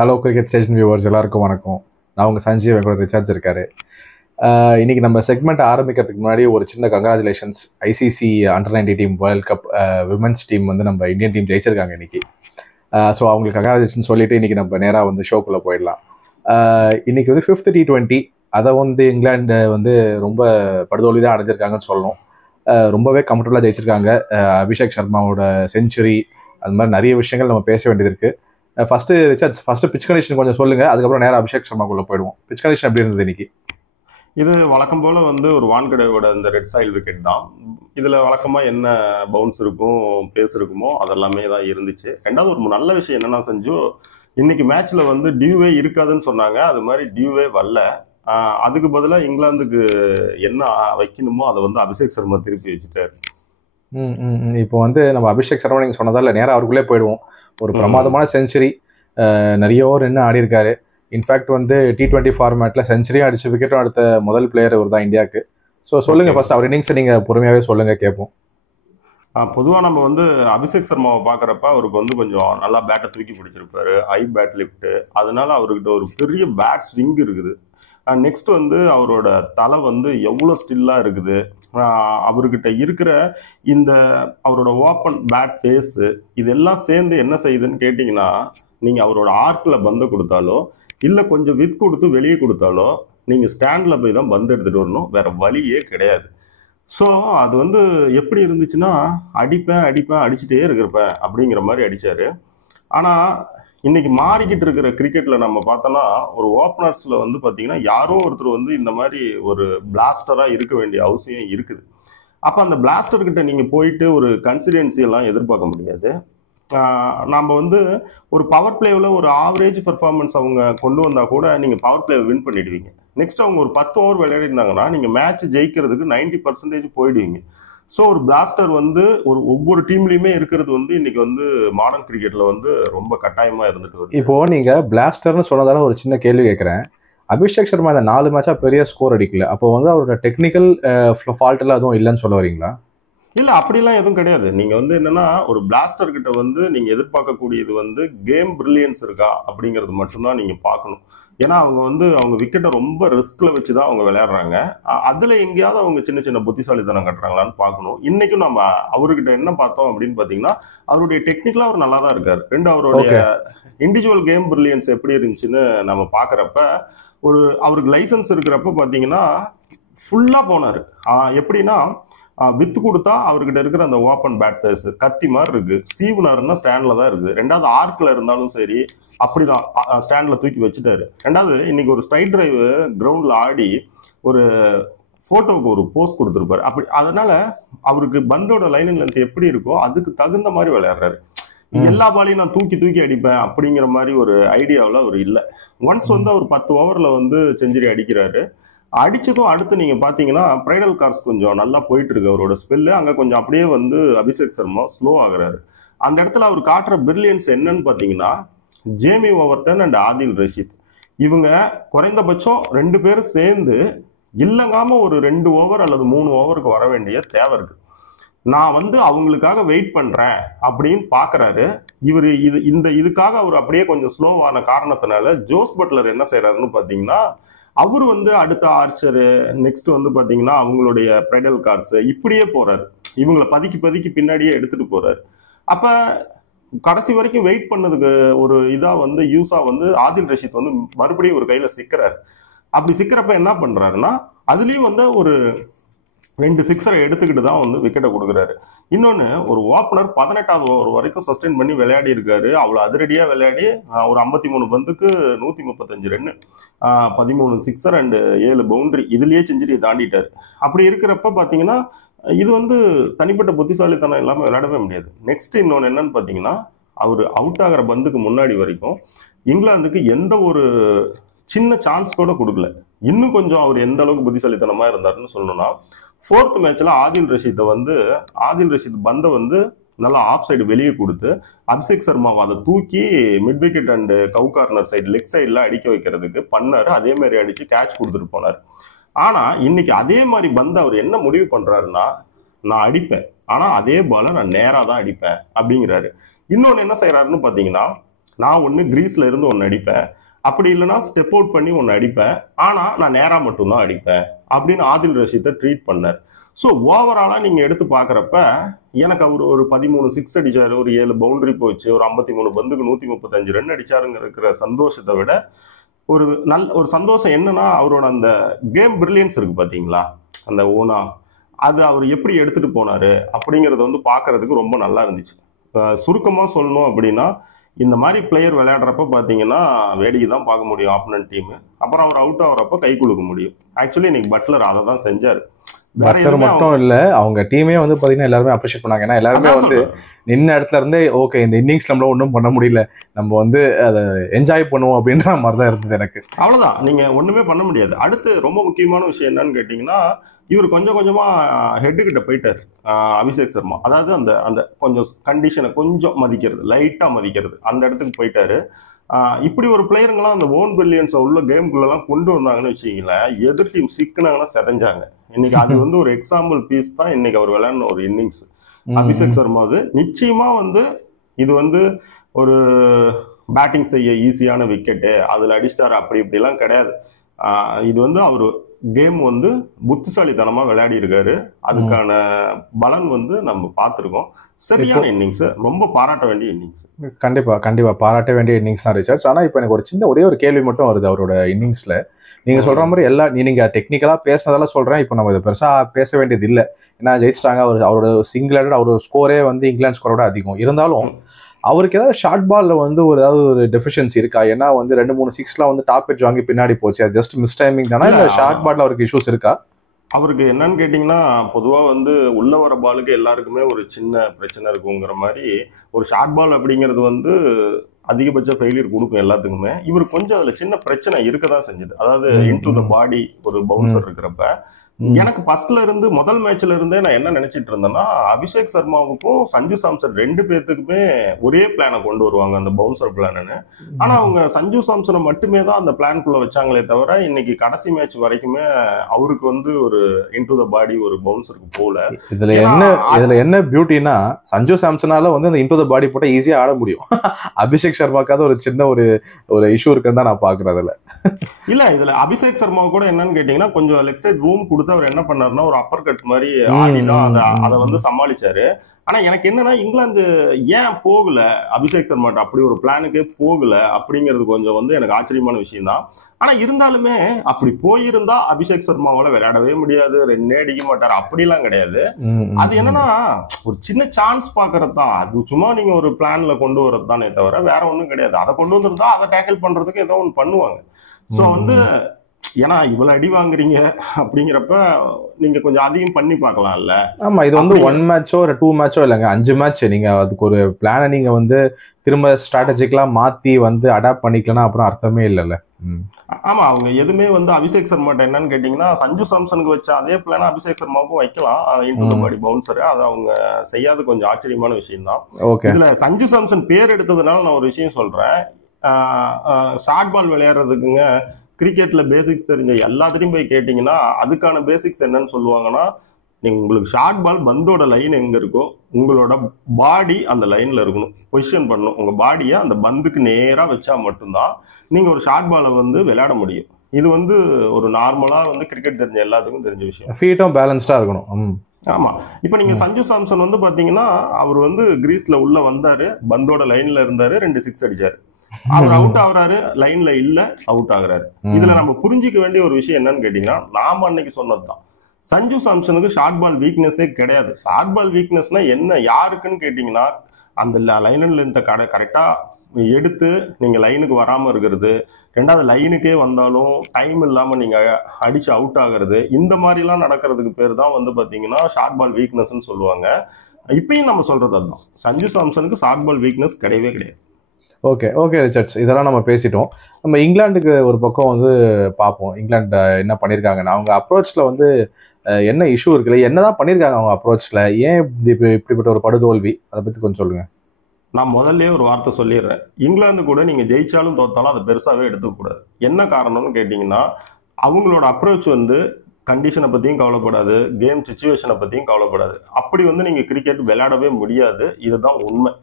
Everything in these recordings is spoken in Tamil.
ஹலோ கிரிக்கெட் ஸ்டேஷன் வியூவர்ஸ் எல்லாருக்கும் வணக்கம். நான் உங்கள் சஞ்சீவ், எங்களோட ரிச்சார்ஜ் இருக்காரு. இன்னைக்கு நம்ம செக்மெண்ட் ஆரம்பிக்கிறதுக்கு முன்னாடி ஒரு சின்ன congratulations. ICC under nineteen team world cup women's team வந்து நம்ம இந்தியன் டீம் ஜெயிச்சிருக்காங்க இன்னைக்கு. ஸோ அவங்களுக்கு கங்க்ராச்சுலேஷன் சொல்லிட்டு இன்னைக்கு நம்ம நேராக வந்து ஷோக்குள்ளே போயிடலாம். இன்னைக்கு வந்து 5th T20, அதை வந்து இங்கிலாந்து வந்து ரொம்ப படுதோல்வி தான் அடைஞ்சிருக்காங்கன்னு சொல்லணும். ரொம்பவே கம்ஃபர்டபுளாக ஜெயிச்சிருக்காங்க. அபிஷேக் சர்மாவோட செஞ்சுரி, அது மாதிரி நிறைய விஷயங்கள் நம்ம பேச வேண்டியது இருக்குது. First Richards, first pitch condition கொஞ்சம் சொல்லுங்க, அதுக்கப்புறம் நேரம் அபிஷேக் சர்மாக்குள்ள போயிடுவோம். பிச் கண்டிஷன் எப்படி இருந்தது இன்னைக்கு? இது வழக்கம் போல வந்து ஒரு வான்கடையோட இந்த ரெட் சாயில் விக்கெட் தான். இதுல வழக்கமா என்ன பவுன்ஸ் இருக்கும், பேஸ் இருக்குமோ அதெல்லாமே தான் இருந்துச்சு. ரெண்டாவது ஒரு நல்ல விஷயம் என்னன்னா செஞ்சு, இன்னைக்கு மேட்ச்ல வந்து டியூவே இருக்காதுன்னு சொன்னாங்க. அது மாதிரி டியூவே வரல. அதுக்கு பதிலாக இங்கிலாந்துக்கு என்ன வைக்கணுமோ அதை வந்து அபிஷேக் சர்மா திருப்பி வச்சுட்டாரு. இப்போ வந்து நம்ம அபிஷேக் சர்மா நீங்க சொன்னதால நேரம் அவருக்குள்ளே போயிடுவோம். ஒரு பிரமாதமான செஞ்சுரி, நிறைய ஓவர் நின்று ஆடி இருக்காரு. இன்ஃபேக்ட் வந்து T20 ஃபார்மேட்ல செஞ்சுரியும் அடிச்சு விக்கெட்டும் அடுத்த முதல் பிளேயர் இவர் தான் இந்தியாவுக்கு. ஸோ சொல்லுங்க, ஃபர்ஸ்ட் அவர் இன்னிங்ஸை நீங்க பொறுமையாவே சொல்லுங்க, கேட்போம். பொதுவாக நம்ம வந்து அபிஷேக் சர்மாவை பார்க்குறப்ப அவருக்கு வந்து கொஞ்சம் நல்லா பேட்டை தூக்கி பிடிச்சிருப்பாரு, ஹை பேட் லிஃப்ட். அதனால அவர்கிட்ட ஒரு பெரிய பேட் ஸ்விங் இருக்குது. நெக்ஸ்ட் வந்து அவரோட தலை வந்து எவ்வளோ ஸ்டில்லாக இருக்குது. அவர்கிட்ட இருக்கிற இந்த அவரோட ஓப்பன் பேட் பேஸு இதெல்லாம் சேர்ந்து என்ன செய்யுதுன்னு கேட்டிங்கன்னா, நீங்கள் அவரோட ஆர்க்கில் பந்தை கொடுத்தாலோ இல்லை கொஞ்சம் வித் கொடுத்து வெளியே கொடுத்தாலோ நீங்கள் ஸ்டாண்டில் போய் தான் பந்து எடுத்துகிட்டு வரணும், வேறு வழியே கிடையாது. ஸோ அது வந்து எப்படி இருந்துச்சுன்னா, அடிச்சுட்டே இருக்கிறப்பேன் அப்படிங்கிற மாதிரி அடித்தார். ஆனால் இன்னைக்கு மாறிக்கிட்டு இருக்கிற கிரிக்கெட்ல நம்ம பார்த்தோம்னா, ஒரு ஓப்பனர்ஸ்ல வந்து பார்த்தீங்கன்னா யாரோ ஒருத்தர் வந்து இந்த மாதிரி ஒரு பிளாஸ்டரா இருக்க வேண்டிய அவசியம் இருக்குது. அப்போ அந்த பிளாஸ்டர் கிட்ட நீங்க போயிட்டு ஒரு கன்சிடென்சி எல்லாம் எதிர்பார்க்க முடியாது. நம்ம வந்து ஒரு பவர் பிளேவில் ஒரு ஆவரேஜ் பெர்ஃபார்மன்ஸ் அவங்க கொண்டு வந்தா கூட நீங்க பவர் பிளேவை வின் பண்ணிடுவீங்க. நெக்ஸ்ட் அவங்க ஒரு 10 ஓவர் விளையாடி இருந்தாங்கன்னா நீங்க மேட்ச் ஜெயிக்கிறதுக்கு 90% போயிடுவீங்க. ஸோ ஒரு பிளாஸ்டர் வந்து ஒவ்வொரு டீம்லயுமே இருக்கிறது வந்து இன்னைக்கு வந்து மாடர்ன் கிரிக்கெட்ல வந்து ரொம்ப கட்டாயமா இருந்துட்டு வருது. இப்போ நீங்க பிளாஸ்டர்னு சொன்னதால ஒரு சின்ன கேள்வி கேட்கிறேன். அபிஷேக் சர்மா இந்த 4 மேட்சா பெரிய ஸ்கோர் அடிக்கல, அப்போ வந்து அவரோட டெக்னிக்கல் ஃபால்ட் எல்லாம் எதுவும் இல்லைன்னு சொல்ல வரீங்களா? இல்ல, அப்படிலாம் எதுவும் கிடையாது. நீங்க வந்து என்னன்னா, ஒரு பிளாஸ்டர் கிட்ட வந்து நீங்க எதிர்பார்க்கக்கூடியது வந்து கேம் பிரில்லியன்ஸ் இருக்கா அப்படிங்கிறது மட்டும்தான் நீங்க பார்க்கணும். ஏன்னா அவங்க விக்கெட்டை ரொம்ப ரிஸ்க்ல வச்சுதான் அவங்க விளையாடுறாங்க. அதுல எங்கேயாவது அவங்க சின்ன சின்ன புத்திசாலித்தனம் கட்டுறாங்களான்னு பார்க்கணும். இன்னைக்கும் நம்ம அவர்கிட்ட என்ன பார்த்தோம் அப்படின்னு பாத்தீங்கன்னா, அவருடைய டெக்னிக்கலா அவர் நல்லா தான் இருக்காரு. அவருடைய இண்டிவிஜுவல் கேம் பிரில்லியன்ஸ் எப்படி இருந்துச்சுன்னு நம்ம பாக்குறப்ப, அவருக்கு லைசன்ஸ் இருக்கிறப்ப பாத்தீங்கன்னா ஃபுல்லா போனாரு. எப்படின்னா வித்து கொடுத்தா அவர்கிட்ட இருக்கிற அந்த ஓப்பன் பேட் பேஸ் கத்தி மாதிரி இருக்கு. சீவுனாருன்னா ஸ்டாண்ட்ல தான் இருக்குது. ரெண்டாவது ஆர்க்ல இருந்தாலும் சரி அப்படிதான் ஸ்டாண்ட்ல தூக்கி வச்சுட்டாரு. ரெண்டாவது இன்னைக்கு ஒரு ஸ்ட்ரைட் டிரைவ் கிரவுண்ட்ல ஆடி ஒரு போட்டோவுக்கு ஒரு போஸ்ட் கொடுத்துருப்பாரு. அப்படி அதனால அவருக்கு பந்தோட லைன் லென்த் எப்படி இருக்கோ அதுக்கு தகுந்த மாதிரி விளையாடுறாரு. எல்லா பாலையும் நான் தூக்கி அடிப்பேன் அப்படிங்கிற மாதிரி ஒரு ஐடியாவில் அவர் இல்லை. ஒன்ஸ் வந்து அவர் 10 ஓவர்ல வந்து செஞ்சுரி அடிக்கிறாரு. அடிச்சதும் அடுத்து நீங்க பாத்தீங்கன்னா பிரைடல் கார்ஸ் கொஞ்சம் நல்லா போயிட்டு இருக்கு அவரோட ஸ்பெல்லு. அங்க கொஞ்சம் அப்படியே வந்து அபிஷேக் சர்மா ஸ்லோ ஆகுறாரு. அந்த இடத்துல அவர் காட்டுற பிரில்லியன்ஸ் என்னன்னு பாத்தீங்கன்னா, Jamie Overton and Adil Rashid இவங்க குறைந்தபட்சம் 2 பேரும் சேர்ந்து இல்லங்காம ஒரு 2 ஓவர் அல்லது 3 ஓவருக்கு வர வேண்டிய தேவை இருக்கு. நான் வந்து அவங்களுக்காக வெயிட் பண்றேன் அப்படின்னு பாக்குறாரு இவர். இதுக்காக அவர் அப்படியே கொஞ்சம் ஸ்லோவான காரணத்தினால ஜோஸ் பட்லர் என்ன செய்யறாருன்னு பாத்தீங்கன்னா, அவரு வந்து அடுத்த ஆர்ச்சரு, நெக்ஸ்ட் வந்து பாத்தீங்கன்னா அவங்களுடைய பிரைடல் கார்ஸ் இப்படியே போறாரு. இவங்களை பதுக்கி பின்னாடியே எடுத்துட்டு போறாரு. அப்ப கடைசி வரைக்கும் வெயிட் பண்ணதுக்கு ஒரு இதா வந்து யூஸா வந்து ஆதில் ரஷீத் வந்து மறுபடியும் ஒரு கையில சிக்கிறாரு. அப்படி சிக்கிறப்ப என்ன பண்றாருன்னா, அதுலயும் வந்து ஒரு 2 சிக்ஸரை எடுத்துக்கிட்டு தான் வந்து விக்கெட்டை கொடுக்குறாரு. இன்னொன்னு, ஒரு ஓப்பனர் 18வது ஓவர் வரைக்கும் சஸ்டெயின் பண்ணி விளையாடி இருக்காரு. அவ்வளவு அதிரடியா விளையாடி ஒரு 53 பந்துக்கு 135 ரன், 13 சிக்ஸர் அண்ட் 7 பவுண்டரி, இதுலயே செஞ்சுரி தாண்டிட்டாரு. அப்படி இருக்கிறப்ப பாத்தீங்கன்னா இது வந்து தனிப்பட்ட புத்திசாலித்தனம் இல்லாம விளையாடவே முடியாது. நெக்ஸ்ட் இன்னொன்னு என்னன்னு பாத்தீங்கன்னா, அவர் அவுட் ஆகிற பந்துக்கு முன்னாடி வரைக்கும் இங்கிலாந்துக்கு எந்த ஒரு சின்ன சான்ஸ் கூட கொடுக்கல. இன்னும் கொஞ்சம் அவர் எந்த அளவுக்கு புத்திசாலித்தனமா இருந்தாருன்னு சொல்லணும்னா, 4th மேட்ச்ல ஆதில் ரஷீத் பந்தை வந்து நல்லா ஆஃப் சைடு வெளியே கொடுத்து அபிஷேக் சர்மாவை அதை தூக்கி mid wicket and Kaur corner side leg சைட்ல அடிக்க வைக்கிறதுக்கு பண்ணாரு. அதே மாதிரி அடிச்சு கேட்ச் கொடுத்துட்டு போனார். ஆனா இன்னைக்கு அதே மாதிரி பந்து அவர் என்ன முடிவு பண்றாருன்னா, நான் அடிப்பேன், ஆனா அதே பால நான் நேரா தான் அடிப்பேன் அப்படிங்கிறாரு. இன்னொன்னு என்ன செய்யறாருன்னு பாத்தீங்கன்னா, நான் ஒன்று கிரீஸ்ல இருந்து ஒன்று அடிப்பேன், அப்படி இல்லைன்னா ஸ்டெப் அவுட் பண்ணி ஒன்று அடிப்பேன், ஆனால் நான் நேராக மட்டும்தான் அடிப்பேன் அப்படின்னு ஆதில் ரஷீத்தை ட்ரீட் பண்ணார். ஸோ ஓவராலாக நீங்கள் எடுத்து பார்க்குறப்ப எனக்கு அவர் ஒரு 13 சிக்ஸ் அடிச்சாரு, ஒரு 7 பவுண்டரி போச்சு, ஒரு 53 பந்துக்கு 135 ரன் அடிச்சாருங்கிற சந்தோஷத்தை விட ஒரு சந்தோஷம் என்னன்னா அவரோட அந்த கேம் பிரில்லியன்ஸ் இருக்கு பார்த்தீங்களா, அந்த ஓனா அது அவர் எப்படி எடுத்துட்டு போனாரு அப்படிங்கறது வந்து பார்க்கிறதுக்கு ரொம்ப நல்லா இருந்துச்சு. சுருக்கமா சொல்லணும் அப்படின்னா இந்த மாதிரி பிளேயர் விளையாடுறப்ப பாத்தீங்கன்னா வேடிக்கை தான் பார்க்க முடியும் ஆப்போனன்ட் டீம். அப்புறம் அவர் அவுட் ஆகுறப்ப கை கொடுக்க முடியும். ஆக்சுவலி இன்னைக்கு பட்லர் அதை தான் செஞ்சாரு. பட்லர் மட்டும் இல்ல, அவங்க டீமே வந்து பாத்தீங்கன்னா எல்லாருமே அப்ரிஷியேட் பண்ணாங்க. ஏன்னா எல்லாருமே வந்து நின்ன இடத்துல இருந்தே ஓகே இந்த இன்னிங்ஸ் நம்மள ஒன்றும் பண்ண முடியல, நம்ம வந்து அதை என்ஜாய் பண்ணுவோம் அப்படின்ற மாதிரி தான் இருந்தது எனக்கு. அவ்வளவுதான், நீங்க ஒண்ணுமே பண்ண முடியாது. அடுத்து ரொம்ப முக்கியமான விஷயம் என்னன்னு கேட்டீங்கன்னா, இவர் கொஞ்சம் கொஞ்சமா ஹெட்டு கிட்ட போயிட்டாரு அபிஷேக் சர்மா. அதாவது அந்த அந்த கொஞ்சம் கண்டிஷனை கொஞ்சம் மதிக்கிறது, லைட்டா மதிக்கிறது, அந்த இடத்துக்கு போயிட்டாரு. இப்படி ஒரு பிளேயருங்களாம் அந்த ஓன் பிரில்லியன்ஸை உள்ள கேம்குள்ளெல்லாம் கொண்டு வந்தாங்கன்னு வச்சுக்கிங்களேன், எதிர் டீம் சிக்கினாங்கன்னா செதஞ்சாங்க. இன்னைக்கு அது வந்து ஒரு எக்ஸாம்பிள் பீஸ் தான் இன்னைக்கு அவர் விளையாடின ஒரு இன்னிங்ஸ் அபிஷேக் சர்மா. நிச்சயமா வந்து இது வந்து ஒரு பேட்டிங் செய்ய ஈஸியான விக்கெட்டு, அதுல அடிஸ்டார் அப்படி இப்படிலாம் கிடையாது. இது வந்து அவரு கேம் வந்து புத்திசாலித்தனமா விளையாடி இருக்காரு. அதுக்கான பலன் வந்து நம்ம பார்த்துருக்கோம். சரியான இன்னிங்ஸ், ரொம்ப பாராட்ட வேண்டிய இன்னிங்ஸ். கண்டிப்பா கண்டிப்பா பாராட்ட வேண்டிய இன்னிங்ஸ் தான் ரிச்சர்ட்ஸ். ஆனா இப்போ எனக்கு ஒரு ஒரே ஒரு கேள்வி மட்டும் வருது அவரோட இன்னிங்ஸ்ல. நீங்க சொல்ற மாதிரி நீங்க டெக்னிக்கலா பேசினதெல்லாம் சொல்றேன், இப்போ நம்ம இதை பெருசா பேச வேண்டியது இல்லை. ஏன்னா ஜெயிச்சிட்டாங்க, அவரோட சிங்கிள் அவரோட ஸ்கோரே வந்து இங்கிலாந்து ஸ்கோரோட அதிகம். இருந்தாலும் அவருக்கு ஏதாவது ஷார்ட் பால்ல வந்து ஏதாவது ஒரு டெஃபிஷியன்சி இருக்கா? ஏன்னா வந்து 2-3 சிக்ஸ்லாம் வந்து டாப் எட்ஜ் வாங்கி பின்னாடி போச்சு, அது ஜஸ்ட் மிஸ் டைமிங் தானே, இல்லை ஷார்ட் பால்ல அவருக்கு இஷ்யூஸ் இருக்கா? அவருக்கு என்னன்னு கேட்டிங்கன்னா, பொதுவாக வந்து உள்ள வர பாலுக்கு எல்லாருக்குமே ஒரு சின்ன பிரச்சனை இருக்குங்கிற மாதிரி ஒரு ஷார்ட் பால் அப்படிங்கிறது வந்து அதிகபட்ச ஃபெயிலியர் கொடுக்கும் எல்லாத்துக்குமே. இவர் கொஞ்சம் அதில் சின்ன பிரச்சனை இருக்க தான் செஞ்சது. அதாவது இன்டு த பாடி ஒரு பவுன்சர் இருக்கிறப்ப எனக்கு ஃபர்ஸ்ட்ல இருந்து முதல் மேட்ச்ல இருந்தே நான் என்ன நினைச்சிட்டு இருந்தேன்னா, அபிஷேக் சர்மாவுக்கும் சஞ்சு சாம்சன் 2 பேர்த்துக்குமே ஒரே பிளானை கொண்டு வருவாங்க, அந்த பவுன்சர் பிளான்னு. ஆனா அவங்க சஞ்சு சாம்சனை மட்டுமே தான் அந்த பிளான்குள்ள வச்சாங்களே தவிர இன்னைக்கு கடைசி மேட்ச் வரைக்குமே அவருக்கு வந்து ஒரு இன்டு த பாடி ஒரு பவுன்சருக்கு போல. இதுல என்ன பியூட்டினா, சஞ்சு சாம்சனால வந்து அந்த இன்டு த பாடி போட்டா ஈஸியா ஆட முடியும். அபிஷேக் சர்மாக்காவது ஒரு சின்ன ஒரு இஷ்யூ இருக்குன்னு தான் நான் பாக்குறேன். அதுல இல்ல, இதுல அபிஷேக் சர்மா கூட என்னன்னு கேட்டீங்கன்னா, கொஞ்சம் லெக் சைட் ரூம் கொடுத்து அவர் என்ன பண்ணாருன்னா ஒரு அப்பர் கட் மாதிரி ஆடிதான் அதை வந்து சமாளிச்சாரு. ஆனா எனக்கு என்னன்னா, இங்கிலாந்து ஏன் போகல அபிஷேக் சர்மாட்ட, அப்படி ஒரு பிளானுக்கே போகல அப்படிங்கிறது கொஞ்சம் வந்து எனக்கு ஆச்சரியமான விஷயம் தான். ஆனா இருந்தாலுமே அப்படி போயிருந்தா அபிஷேக் சர்மாவால விளையாடவே முடியாது, 2 அடிக்க மாட்டாரு அப்படிலாம் கிடையாது. அது என்னன்னா ஒரு சின்ன சான்ஸ் பாக்குறது தான். அது சும்மா நீங்க ஒரு பிளான்ல கொண்டு வரது தானே தவிர வேற ஒண்ணும் கிடையாது. அதை கொண்டு வந்திருந்தா அதை டேக்கிள் பண்றதுக்கு ஏதோ ஒன்று பண்ணுவாங்க. சோ வந்து ஏன்னா இவ்வளவு அடி வாங்குறீங்க அப்படிங்கிறப்ப நீங்க கொஞ்சம் அதிகம் பண்ணி பார்க்கலாம்ல. ஆமா, இது வந்து 1 மேட்சோ 2 மேட்சோ இல்லைங்க, 5 மேட்ச். நீங்க அதுக்கு ஒரு பிளானை நீங்க வந்து திரும்ப ஸ்ட்ராட்டஜிக்கலா மாத்தி வந்து அடாப்ட் பண்ணிக்கலாம், அப்புறம் அர்த்தமே இல்லைல்ல. ஆமா, அவங்க எதுவுமே வந்து அபிஷேக் சர்மாட்ட என்னன்னு கேட்டீங்கன்னா, சஞ்சு சாம்சனுக்கு வச்ச அதே பிளான அபிஷேக் சர்மாவுக்கும் வைக்கலாம், இன்டு த பாடி பவுன்சர். அது அவங்க செய்யாத கொஞ்சம் ஆச்சரியமான விஷயம் தான். இதுல சஞ்சு சாம்சன் பேர் எடுத்ததுனால நான் ஒரு விஷயம் சொல்றேன். ஷார்ட் பால் விளையாடுறதுக்குங்க கிரிக்கெட்ல பேசிக்ஸ் தெரிஞ்ச எல்லாத்தையும் போய் கேட்டீங்கன்னா அதுக்கான பேசிக்ஸ் என்னன்னு சொல்லுவாங்கன்னா, உங்களுக்கு ஷார்ட் பால் பந்தோட லைன் எங்க இருக்கோ உங்களோட பாடி அந்த லைன்ல இருக்கணும், பொசிஷன் பண்ணணும். உங்க பாடியை அந்த பந்துக்கு நேரா வச்சா மட்டும்தான் நீங்க ஒரு ஷார்ட் பாலை வந்து விளையாட முடியும். இது வந்து ஒரு நார்மலா வந்து கிரிக்கெட் தெரிஞ்ச எல்லாத்துக்கும் தெரிஞ்ச விஷயம். ஃபீட்டும் பேலன்ஸ்டா இருக்கணும். ஆமா, இப்ப நீங்க சஞ்சு சாம்சன் வந்து பாத்தீங்கன்னா, அவர் வந்து கிரீஸ்ல உள்ள வந்தாரு, பந்தோட லைன்ல இருந்தாரு, 2 சிக்ஸ் அடிச்சாரு. அவர் அவுட் ஆகுறாரு, லைன்ல இல்ல, அவுட் ஆகுறாரு. இதுல நம்ம புரிஞ்சிக்க வேண்டிய ஒரு விஷயம் என்னன்னு கேட்டீங்கன்னா, நாம அன்னைக்கு சொன்னதுதான், சஞ்சு சாம்சனுக்கு ஷார்ட் பால் வீக்னஸே கிடையாது. ஷார்ட் பால் வீக்னஸ்னா என்ன, யாருக்குன்னு கேட்டீங்கன்னா, அந்த லைன் லென்த்தை கரெக்டா எடுத்து நீங்க லைனுக்கு வராம இருக்கிறது, 2வது லைனுக்கே வந்தாலும் டைம் இல்லாம நீங்க அடிச்சு அவுட் ஆகுறது, இந்த மாதிரி எல்லாம் நடக்கிறதுக்கு பேர் தான் வந்து பாத்தீங்கன்னா ஷார்ட் பால் வீக்னஸ்ன்னு சொல்லுவாங்க. இப்பயும் நம்ம சொல்றது அதுதான், சஞ்சு சாம்சனுக்கு ஷார்ட் பால் வீக்னஸ் கிடையவே கிடையாது. ஓகே ரிச்சர்ட்ஸ், இதெல்லாம் நம்ம பேசிட்டோம். நம்ம இங்கிலாந்துக்கு ஒரு பக்கம் வந்து பார்ப்போம், இங்கிலாந்து என்ன பண்ணியிருக்காங்கன்னு. அவங்க அப்ரோச்சில் வந்து என்ன இஷ்யூ இருக்குல்ல, என்னதான் பண்ணியிருக்காங்க அவங்க அப்ரோச்சில், ஏன் இப்படிப்பட்ட ஒரு படுதோல்வி, அதை பற்றி கொஞ்சம் சொல்லுங்க. நான் முதல்ல ஒரு வார்த்தை சொல்லிடுறேன், இங்கிலாந்து கூட நீங்க ஜெயிச்சாலும் தோத்தாலும் அதை பெருசாவே எடுத்துக்கூடாது. என்ன காரணம்னு கேட்டீங்கன்னா, அவங்களோட அப்ரோச் வந்து கண்டிஷனை பத்தியும் கவலைப்படாது, கேம் சிச்சுவேஷனை பத்தியும் கவலைப்படாது. அப்படி வந்து நீங்க கிரிக்கெட் விளையாடவே முடியாது, இதுதான் உண்மை.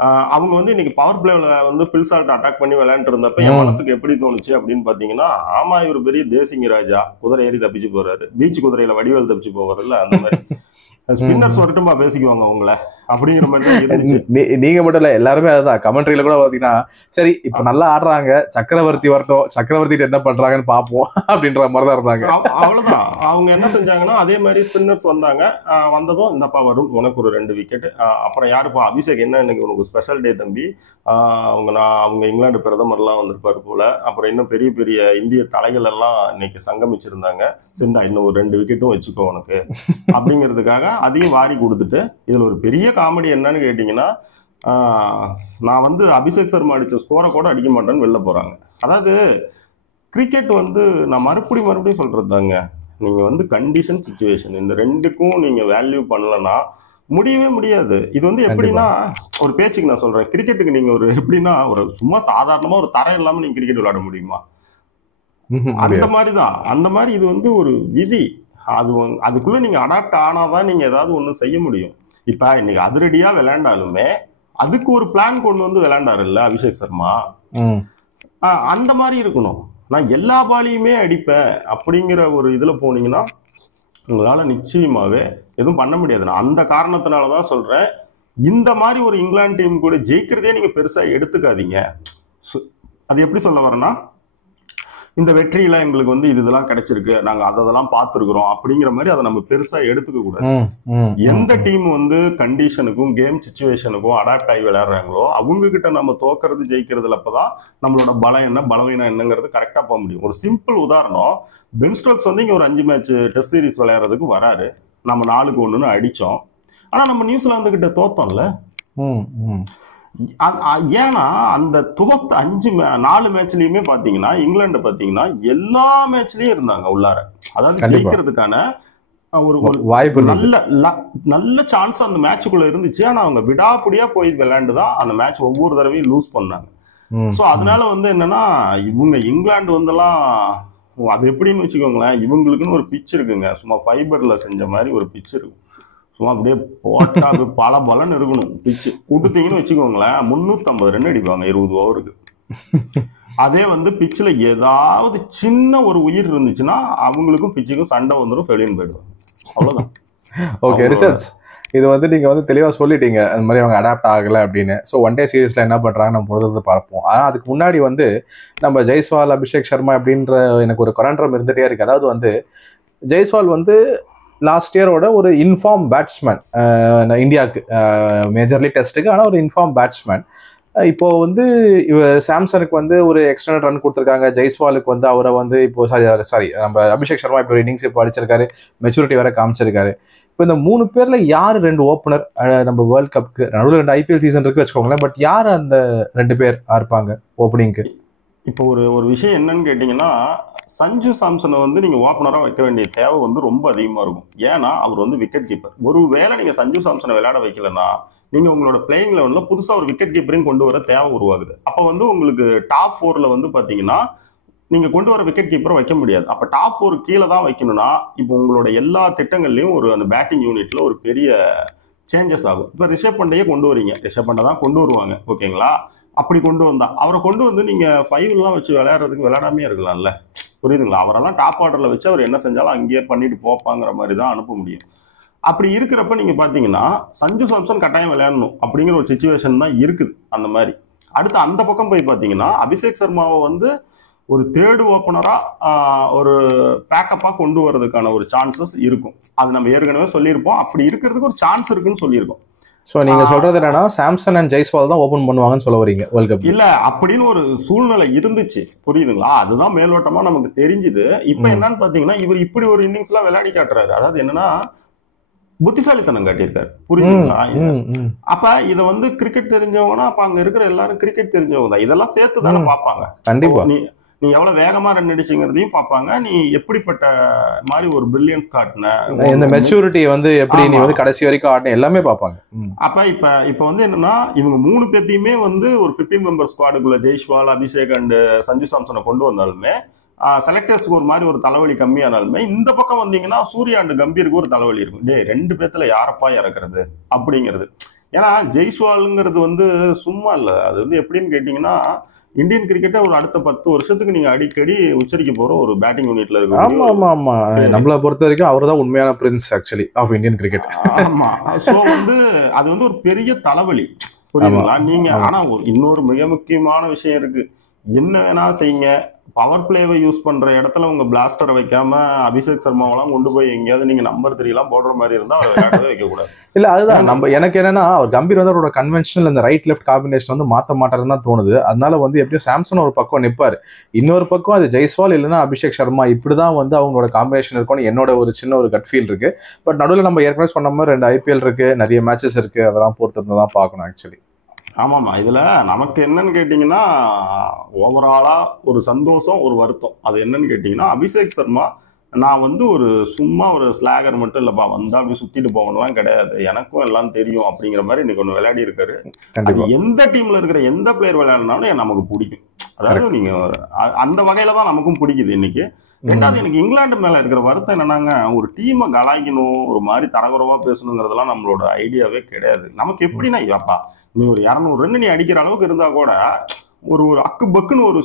அவங்க வந்து இன்னைக்கு பவர் பிளேல வந்து பில்சால்ட் அட்டாக் பண்ணி விளையாண்டு இருந்தப்ப என் மனசுக்கு எப்படி தோணுச்சு அப்படின்னு பாத்தீங்கன்னா, ஆமா இவர் பெரிய தேசிங்க ராஜா, குதிரை ஏறி தப்பிச்சு போறாரு, பீச் குதிரையில வடிவேல் தப்பிச்சு போவாருல்ல, அந்த மாதிரி ஸ்பின்னர்ஸ் வரட்டும்பா பேசிக்குவாங்க உங்களை அப்படிங்கிற மாதிரி தான் இருந்துச்சு. நீங்க மட்டும் இல்ல, எல்லாருமே அதுதான் கமெண்ட்ரியில கூட பாத்தீங்கன்னா, சரி இப்ப நல்லா ஆடுறாங்க, சக்கரவர்த்தி வரட்டும், சக்கரவர்த்தி என்ன பண்றாங்கன்னு பாப்போம் அப்படின்ற மாதிரிதான் இருந்தாங்க. அவ்வளவுதான். அவங்க என்ன செஞ்சாங்கன்னா அதே மாதிரி ஸ்பின்னர்ஸ் வந்தாங்க. வந்ததும் இந்தப்பா வரும் உனக்கு ஒரு 2 விக்கெட், அப்புறம் யாருப்பா அபிஷேக் என்ன இன்னைக்கு உனக்கு ஸ்பெஷல் டே தம்பி, அவங்க இங்கிலாந்து பிரதமர்லாம் வந்திருப்பாரு போல, அப்புறம் இன்னும் பெரிய பெரிய இந்திய தலைகள் எல்லாம் இன்னைக்கு சங்கமிச்சிருந்தாங்க, சிந்தா இன்னும் ஒரு 2 விக்கெட்டும் வச்சுக்கோ உனக்கு அப்படிங்கிறதுக்காக அதையும் வாரி கொடுத்துட்டு, இதுல ஒரு பெரிய காமெடி என்னன்னு கேட்டீங்கன்னா, நான் வந்து அபிஷேக் சர்மா அடிச்ச ஸ்கோரை கூட அடிக்க மாட்டேன்னு வெளில போறாங்க. அதாவது கிரிக்கெட் வந்து நான் மறுபடியும் சொல்றது தாங்க, நீங்க வந்து கண்டிஷன் சிச்சுவேஷன் இந்த ரெண்டுக்கும் நீங்க வேல்யூ பண்ணலன்னா முடியவே முடியாது. இது வந்து எப்படின்னா, ஒரு பேச்சுக்கு நான் சொல்றேன், கிரிக்கெட்டுக்கு நீங்க ஒரு எப்படின்னா ஒரு சும்மா சாதாரணமா ஒரு தரம் இல்லாம நீங்க கிரிக்கெட் விளையாட முடியுமா? அந்த மாதிரிதான். அந்த மாதிரி இது வந்து ஒரு விதி. அதுக்குள்ள நீங்க அடாப்ட் ஆனாதான் நீங்க ஏதாவது ஒண்ணு செய்ய முடியும். இப்ப இன்னைக்கு அதிரடியா விளையாண்டாலுமே அதுக்கு ஒரு பிளான் கொண்டு வந்து விளையாண்டாரு இல்ல அபிஷேக் சர்மா, அந்த மாதிரி இருக்கணும். நான் எல்லா பாலையுமே அடிப்பேன் அப்படிங்கிற ஒரு இதுல போனீங்கன்னா உங்களால நிச்சயமாவே எதுவும் பண்ண முடியாது. நான் அந்த காரணத்தினாலதான் சொல்றேன், இந்த மாதிரி ஒரு இங்கிலாந்து டீம் கூட ஜெயிக்கிறதே நீங்க பெருசா எடுத்துக்காதீங்க. அது எப்படி சொல்ல வரேன்னா, இந்த வெற்றியில எங்களுக்கு வந்து இதெல்லாம் கிடைச்சிருக்கு, நாங்க அதெல்லாம் பார்த்துருக்கிறோம் அப்படிங்கிற மாதிரி அதை நம்ம பெருசா எடுத்துக்க கூடாது. எந்த டீம் வந்து கண்டிஷனுக்கும் கேம் சிச்சுவேஷனுக்கும் அடாப்ட் ஆகி விளையாடுறாங்களோ அவங்க கிட்ட நம்ம தோக்கிறது ஜெயிக்கிறதுல அப்பதான் நம்மளோட பலம் என்ன பலவீனம் என்னங்கிறது கரெக்டா போக முடியும். ஒரு சிம்பிள் உதாரணம், பென் ஸ்டோக்ஸ் வந்து இங்க ஒரு 5 மேட்ச் டெஸ்ட் சீரிஸ் விளையாடுறதுக்கு வராரு, நம்ம 4-1 அடிச்சோம், ஆனா நம்ம நியூசிலாந்து கிட்ட தோத்தோம்ல. ஏன்னா அந்த துவத்த 4 மேட்ச்லயுமே பாத்தீங்கன்னா இங்கிலாந்து பாத்தீங்கன்னா எல்லா மேட்ச்லயும் இருந்தாங்க உள்ளார. அதாவது ஜெயிக்கிறதுக்கான ஒரு வாய்ப்பு, நல்ல சான்ஸ் அந்த மேட்சுக்குள்ள இருந்துச்சு. ஆனா அவங்க விடாப்புடியா போய் விளையாண்டுதான் அந்த மேட்ச் ஒவ்வொரு தடவையும் லூஸ் பண்ணாங்க. சோ அதனால வந்து என்னன்னா, இவங்க இங்கிலாந்து வந்தெல்லாம் அது எப்படின்னு வச்சுக்கோங்களேன், இவங்களுக்குன்னு ஒரு பிச் இருக்குங்க, சும்மா ஃபைபர்ல செஞ்ச மாதிரி ஒரு பிச் இருக்கும், சும்மா அப்படியே போட்டா பல பலன்னு இருக்கணும். பிச்சு கொடுத்தீங்கன்னு வச்சுக்கோங்களேன் 350 ரன் அடிப்பாங்க 20 ஓவருக்கு. அதே வந்து பிச்சில் ஏதாவது சின்ன ஒரு உயிர் இருந்துச்சுன்னா அவங்களுக்கும் பிச்சுக்கும் சண்டை வந்துடும், வெளியன்னு போயிடுவாங்க. அவ்வளவுதான். ஓகே ரிச்சர்ட்ஸ், இது வந்து நீங்க வந்து தெளிவா சொல்லிட்டீங்க அந்த மாதிரி அவங்க அடாப்ட் ஆகலை அப்படின்னு. ஸோ ஒன் டே சீரீஸ்ல என்ன பண்றாங்க நம்ம பொறுத்து பார்ப்போம். ஆனால் அதுக்கு முன்னாடி வந்து நம்ம ஜெய்ஸ்வால் அபிஷேக் சர்மா அப்படின்ற எனக்கு ஒரு கொரண்ட்ரம் இருந்துட்டே இருக்கு. அதாவது வந்து ஜெய்ஸ்வால் வந்து லாஸ்ட் இயரோட ஒரு இன்ஃபார்ம் பேட்ஸ்மேன் இந்தியாவுக்கு, மேஜர்லி டெஸ்ட்டுக்கு, ஆனால் ஒரு இன்ஃபார்ம் பேட்ஸ்மேன். இப்போ வந்து சாம்சனுக்கு வந்து ஒரு எக்ஸ்டர்னல் ரன் கொடுத்துருக்காங்க, ஜெய்ஸ்வாலுக்கு வந்து அவரை வந்து இப்போ சாரி நம்ம அபிஷேக் சர்மா இப்போ இன்னிங்ஸ் இப்போ அடிச்சிருக்காரு, மெச்சூரிட்டி வேற காமிச்சிருக்காரு. இப்போ இந்த 3 பேர்ல யார் 2 ஓப்பனர் நம்ம வேர்ல்ட் கப்புக்கு, நடுவில் 2 IPL சீசன் இருக்கு வச்சுக்கோங்களேன், பட் யார் அந்த 2 பேர் இருப்பாங்க ஓப்பனிங்க்கு? இப்போ ஒரு விஷயம் என்னன்னு கேட்டீங்கன்னா, சஞ்சு சாம்சனை வந்து நீங்க ஓப்பனரா வைக்க வேண்டிய தேவை வந்து ரொம்ப அதிகமா இருக்கும். ஏன்னா அவர் வந்து விக்கெட் கீப்பர். ஒருவேளை நீங்க சஞ்சு சாம்சனை விளையாட வைக்கலன்னா நீங்க உங்களோட பிளேயிங் லெவல்ல புதுசா ஒரு விக்கெட் கீப்பரையும் கொண்டு வர தேவை உருவாகுது. அப்ப வந்து உங்களுக்கு டாப் 4ல வந்து பாத்தீங்கன்னா நீங்க கொண்டு வர விக்கெட் கீப்பரை வைக்க முடியாது. அப்ப டாப் 4 கீழே தான் வைக்கணும்னா இப்போ உங்களோட எல்லா திட்டங்கள்லயும் ஒரு அந்த பேட்டிங் யூனிட்ல ஒரு பெரிய சேஞ்சஸ் ஆகும். இப்ப ரிஷப் பண்டையே கொண்டு வரீங்க, ரிஷப் பண்டை தான் கொண்டு வருவாங்க, ஓகேங்களா? அப்படி கொண்டு வந்தா அவரை கொண்டு வந்து நீங்க 5 எல்லாம் வச்சு விளையாடுறதுக்கு விளையாடாமே இருக்கலாம்ல, புரியுதுங்களா? அவரெல்லாம் டாப் ஆர்டர்ல வச்சு அவர் என்ன செஞ்சாலும் அங்கேயே பண்ணிட்டு போப்பாங்கிற மாதிரி தான் அனுப்ப முடியும். அப்படி இருக்கிறப்ப நீங்க பாத்தீங்கன்னா சஞ்சு சாம்சன் கட்டாயம் விளையாடணும் அப்படிங்கிற ஒரு சிச்சுவேஷன் தான் இருக்குது. அந்த மாதிரி அடுத்து அந்த பக்கம் போய் பாத்தீங்கன்னா அபிஷேக் சர்மாவை வந்து ஒரு 3rd ஓப்பனரா ஒரு பேக்கப்பா கொண்டு வர்றதுக்கான ஒரு சான்சஸ் இருக்கும். அது நம்ம ஏற்கனவே சொல்லியிருப்போம், அப்படி இருக்கிறதுக்கு ஒரு சான்ஸ் இருக்குன்னு சொல்லியிருக்கோம். சோ நீங்க சொல்றது என்னன்னா சாம்சன் அண்ட் ஜெய்ஸ்வால் தான் ஓபன் பண்ணுவாங்கன்னு சொல்ல வரீங்க வேர்ல்ட் கப்? இல்ல, அப்படின்னு ஒரு சூழ்நிலை இருந்துச்சு, புரியுதுங்களா? அதுதான் மேலோட்டமா நமக்கு தெரிஞ்சுது. இப்ப என்னன்னு பாத்தீங்கன்னா இவர் இப்படி ஒரு இன்னிங்ஸ் எல்லாம் விளையாடி காட்டுறாரு. அதாவது என்னன்னா புத்திசாலித்தனம் காட்டியிருக்காரு, புரியுதுங்களா? அப்ப இத வந்து கிரிக்கெட் தெரிஞ்சவங்கன்னா அப்ப அங்க இருக்கிற எல்லாரும் கிரிக்கெட் தெரிஞ்சவங்க தான், இதெல்லாம் சேர்த்து தானே பார்ப்பாங்க. கண்டிப்பா நீ எவ்வளவு வேகமா ரன் அடிச்சுங்கிறதையும் பார்ப்பாங்க, நீ எப்படிப்பட்ட மாதிரி ஒரு பிரில்லியன்ஸ் காட்டின, இந்த மெச்சூரிட்டி வந்து எப்படி நீ வந்து கடைசி வரைக்கும் ஆடின எல்லாமே பார்ப்பாங்க. அப்ப இப்ப வந்து என்னன்னா இவங்க 3 பேத்தையுமே வந்து ஒரு 15 மெம்பர் ஸ்குவாடுக்குள்ள ஜெய்ஸ்வால், அபிஷேக் அண்ட் சஞ்சு சாம்சனை கொண்டு வந்தாலுமே செலக்டர்ஸ்க்கு ஒரு மாதிரி ஒரு தலைவலி கம்மியானாலுமே இந்த பக்கம் வந்தீங்கன்னா சூர்யா அண்ட் கம்பீருக்கு ஒரு தலைவலி இருக்கும். டே 2 பேத்துல யாரப்பா இறக்குறது அப்படிங்கிறது. ஏன்னா ஜெய்ஸ்வாலுங்கிறது வந்து சும்மா இல்லை. அது வந்து எப்படின்னு கேட்டிங்கன்னா இந்தியன் கிரிக்கெட்டை ஒரு அடுத்த 10 வருஷத்துக்கு நீங்க அடிக்கடி உச்சரிக்க போற ஒரு பேட்டிங் யூனிட்ல ஆமா இருக்க ஆமா ஆமா நம்மளை பொறுத்த வரைக்கும் அவர் தான் உண்மையான prince actually of Indian cricket. ஆமா. சோ வந்து அது வந்து ஒரு பெரிய தலைவலி, புரியுதுங்களா நீங்க. ஆனா இன்னொரு மிக முக்கியமான விஷயம் இருக்கு. என்ன வேணா செய்யுங்க, பவர் பிளேவை யூஸ் பண்ற இடத்துல உங்க பிளாஸ்டரை வைக்காம அபிஷேக் சர்மாவெல்லாம் கொண்டு போய் எங்கேயாவது நீங்க நம்பர் 3 எல்லாம் போடுற மாதிரி இருந்தா அவர் விளையாடவே வைக்க கூடாது. இல்ல அதுதான் நம்ம எனக்கு என்னன்னா அவர் கம்பீர் வந்து அவரோட கன்வென்ஷனல் இந்த ரைட் லெஃப்ட் காம்பினேஷன் வந்து மாத்த மாட்டாருன்னு தான் தோணுது. அதனால வந்து எப்படியும் சாம்சன் ஒரு பக்கம் நிப்பாரு, இன்னொரு பக்கம் அது ஜெய்ஸ்வால் இல்லைன்னா அபிஷேக் சர்மா, இப்படிதான் வந்து அவங்களோட காம்பினேஷன் இருக்கும்னு என்னோட ஒரு சின்ன ஒரு கட் ஃபீல் இருக்கு. பட் நடுவில் நம்ம ஏற்கனவே சொன்ன மாதிரி 2 IPL இருக்கு, நிறைய மேட்சஸ் இருக்கு, அதெல்லாம் பொறுத்து இருந்து தான் பார்க்கணும் ஆக்சுவலி. ஆமாமா. இதுல நமக்கு என்னன்னு கேட்டீங்கன்னா ஓவராலா ஒரு சந்தோஷம், ஒரு வருத்தம். அது என்னன்னு கேட்டீங்கன்னா அபிஷேக் சர்மா நான் வந்து ஒரு சும்மா ஒரு ஸ்லாகர் மட்டும் இல்லப்பா, வந்தா அப்படி சுத்திட்டு போகணும்லாம் கிடையாது, எனக்கும் எல்லாம் தெரியும் அப்படிங்கிற மாதிரி இன்னைக்கு ஒன்று விளையாடி இருக்காரு. அது எந்த டீம்ல இருக்கிற எந்த பிளேயர் விளையாடினாலும் நமக்கு பிடிக்கும். அதாவது நீங்க அந்த வகையில தான் நமக்கும் பிடிக்குது இன்னைக்கு. ரெண்டாவது எனக்கு இங்கிலாந்து மேல இருக்கிற வருத்தம் என்னன்னாங்க, ஒரு டீமை கலாய்க்கணும், ஒரு மாதிரி தரகுறவா பேசணுங்கிறதெல்லாம் நம்மளோட ஐடியாவே கிடையாது. நமக்கு எப்படின்னா அப்பா நீ ஒரு 200 ரன் நீ அடிக்கிற அளவுக்கு இருந்தா கூட ஒரு அக்கு பக்குன்னு ஒரு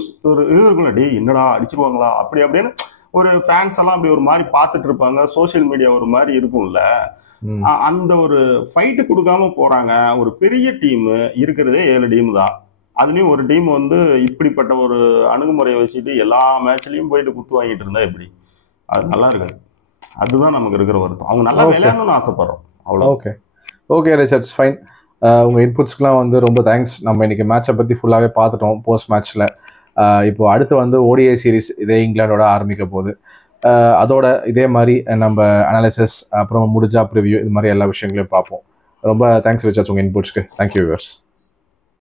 இது இருக்குல்ல, டே என்னடா அடிச்சிருவாங்களா அப்படி அப்படின்னு ஒரு ஃபேன்ஸ் எல்லாம் அப்படி ஒரு மாதிரி பார்த்துட்டு இருப்பாங்க. சோசியல் மீடியா ஒரு மாதிரி இருக்கும்ல, அந்த ஒரு ஃபைட்டு கொடுக்காம போறாங்க. ஒரு பெரிய டீம் இருக்கிறதே 7 டீம் தான், அதுலயும் ஒரு டீம் வந்து இப்படிப்பட்ட ஒரு அணுகுமுறையை வச்சுட்டு எல்லா மேட்ச்லயும் போயிட்டு குத்து வாங்கிட்டு இருந்தா எப்படி? அது நல்லா இருக்காது. அதுதான் நமக்கு இருக்கிற வருத்தம். அவங்க நல்லா விளையாடணும்னு ஆசைப்படுறோம், அவ்வளோ. Okay okay Richards, fine. உங்கள் இன்புட்ஸ்க்குலாம் வந்து ரொம்ப தேங்க்ஸ். நம்ம இன்னைக்கு மேட்சை பற்றி ஃபுல்லாகவே பார்த்துட்டோம் போஸ்ட் மேட்ச்சில். இப்போ அடுத்து வந்து ODI சீரீஸ் இதே இங்கிலாண்டோட ஆரம்பிக்க போகுது. அதோட இதே மாதிரி நம்ம அனாலிசிஸ் அப்புறம் முடிஞ்சா ப்ரிவ்யூ இது மாதிரி எல்லா விஷயங்களையும் பார்ப்போம். ரொம்ப தேங்க்ஸ் ரிச்சர்ட்ஸ் உங்கள் இன்புட்ஸ்க்கு. Thank you viewers.